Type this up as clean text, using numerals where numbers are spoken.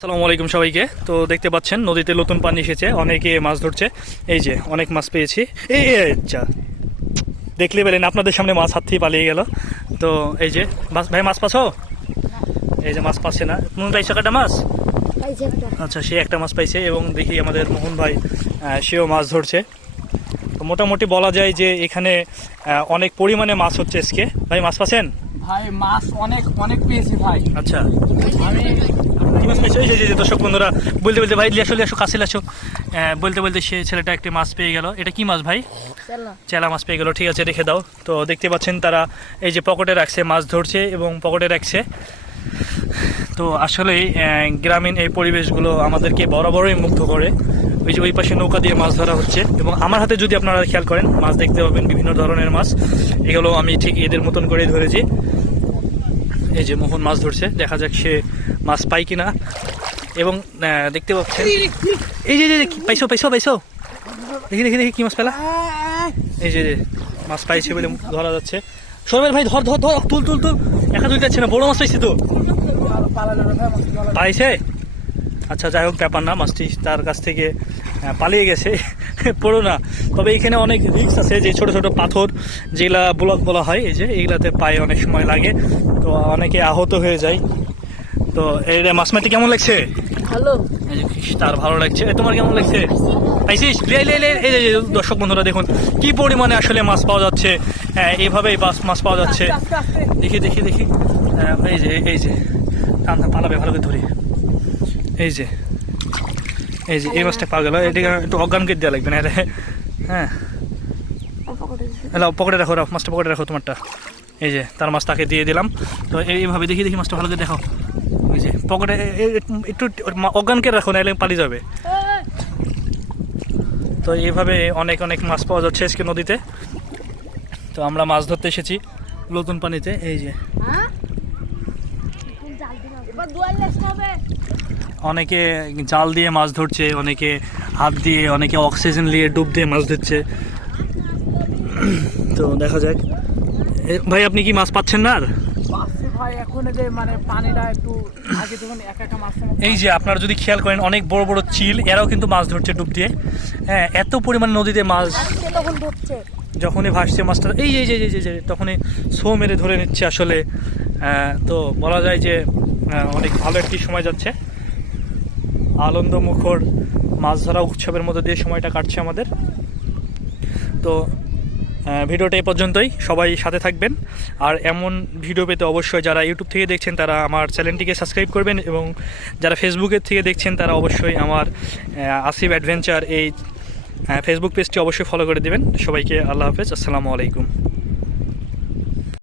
আসসালামু আলাইকুম সবাইকে। তো দেখতে পাচ্ছেন নদীতে নতুন পানি এসেছে, অনেকে মাছ ধরছে। এই যে অনেক মাছ পেয়েছি। এই আচ্ছা, দেখলে পেলেন আপনাদের সামনে মাছ হাত থেকে পালিয়ে গেল। তো এই যে ভাই মাছ পাছো? এই যে মাছ পাচ্ছে না। নুন পাইছো কাটা মাছ? আচ্ছা, সে একটা মাছ পাইছে এবং দেখি আমাদের মোহন ভাই সেও মাছ ধরছে। তো মোটামুটি বলা যায় যে এখানে অনেক পরিমাণে মাছ হচ্ছে আজকে। ভাই মাছ পাচ্ছেন? ভাই মাছ অনেক অনেক পেয়েছি ভাই। আচ্ছা, আমি কি মাছ পেয়েছো? এই যে দর্শক বন্ধুরা বলতে বলতে, ভাই লিয়ে আসো কাছে আসো, বলতে বলতে সে ছেলেটা একটি মাছ পেয়ে গেল। এটা কি মাছ ভাই? চেলা মাছ পেয়ে গেল। ঠিক আছে, রেখে দাও। তো দেখতে পাচ্ছেন তারা এই যে পকেটে রাখছে, মাছ ধরছে এবং পকেটে রাখছে। তো আসলে গ্রামীণ এই পরিবেশগুলো আমাদেরকে বরাবরই মুগ্ধ করে। ওই যে ওই পাশে নৌকা দিয়ে মাছ ধরা হচ্ছে এবং আমার হাতে যদি আপনারা খেয়াল করেন মাছ দেখতে পাবেন বিভিন্ন ধরনের মাছ। এগুলো আমি ঠিক এদের মতন করেই ধরেছি। এই যে মোহন মাছ ধরছে, দেখা যাক সে মাছ পাই কিনা। এবং দেখতে পাচ্ছেন এই যে পাইছো পাইছো পাইছো, দেখি দেখি দেখি কি মাছ পেলা। এই যে মাছ পাইছে বলে ধরা যাচ্ছে। সরবের ভাই ধর ধর ধর, তুল তুল তুল, একা তুলতে যাচ্ছে না, বড় মাছ পাইছে তো পাইছে। আচ্ছা, যাই হোক, ব্যাপার না, মাছটি তার কাছ থেকে পালিয়ে গেছে পড়ো না। তবে এখানে অনেক রিস্ক আছে, যে ছোট ছোট পাথর যেগুলা ব্লক বলা হয়, এই যে এইগুলাতে পায়ে অনেক সময় লাগে, তো অনেকে আহত হয়ে যায়। তো এই মাছ মারতে কেমন লাগছে? ভালো। এই যে তার ভালো লাগছে, তোমার কেমন লাগছে? পাইছিস? এই যে দর্শক বন্ধুরা দেখুন কি পরিমাণে আসলে মাছ পাওয়া যাচ্ছে। এইভাবেই মাছ পাওয়া যাচ্ছে। দেখি দেখি দেখি, এই যে টান পালাবে ভালো করে ধরি। এই যে এই মাছটা পাওয়া গেল। এটাকে একটু অজ্ঞান করে দেওয়া লাগবে না। হ্যাঁ, হ্যালো, পকেটে রাখো, মাছটা পকেটে রাখো তোমারটা। এই যে তার মাছ তাকে দিয়ে দিলাম। তো এইভাবে দেখি দেখি মাছটা ভালো করে দেখো। এই যে পকেটে একটু অজ্ঞান করে রাখো, নাহলে পালিয়ে যাবে। তো এইভাবে অনেক অনেক মাছ পাওয়া যাচ্ছে আজকে নদীতে। তো আমরা মাছ ধরতে এসেছি নতুন পানিতে। এই যে অনেকে জাল দিয়ে মাছ ধরছে, অনেকে হাত দিয়ে, অনেকে অক্সিজেন নিয়ে ডুব দিয়ে মাছ ধরছে। তো দেখা যাক। ভাই আপনি কি মাছ পাচ্ছেন না? আর ভাই এখন যে মানে পানিটা একটু আগে যখন একা একা মাছ, এই যে আপনারা যদি খেয়াল করেন অনেক বড় বড় চিল, এরাও কিন্তু মাছ ধরছে ডুব দিয়ে। হ্যাঁ, এত পরিমাণ নদীতে মাছ যখনই ভাসছে মাছটা, এই যে তখনই ছো মেরে ধরে নিচ্ছে আসলে। তো বলা যায় যে অনেক ভালো একটি সময় যাচ্ছে, আনন্দমুখর মাছ ধরা উৎসবের মধ্যে দিয়ে সময়টা কাটছে আমাদের। তো ভিডিওটা এই পর্যন্তই, সবাই সাথে থাকবেন। আর এমন ভিডিও পেতে অবশ্যই যারা ইউটিউব থেকে দেখছেন তারা আমার চ্যানেলটিকে সাবস্ক্রাইব করবেন, এবং যারা ফেসবুকের থেকে দেখছেন তারা অবশ্যই আমার আসিফ অ্যাডভেঞ্চার এই ফেসবুক পেজটি অবশ্যই ফলো করে দেবেন। সবাইকে আল্লাহ হাফেজ, আসসালামু আলাইকুম।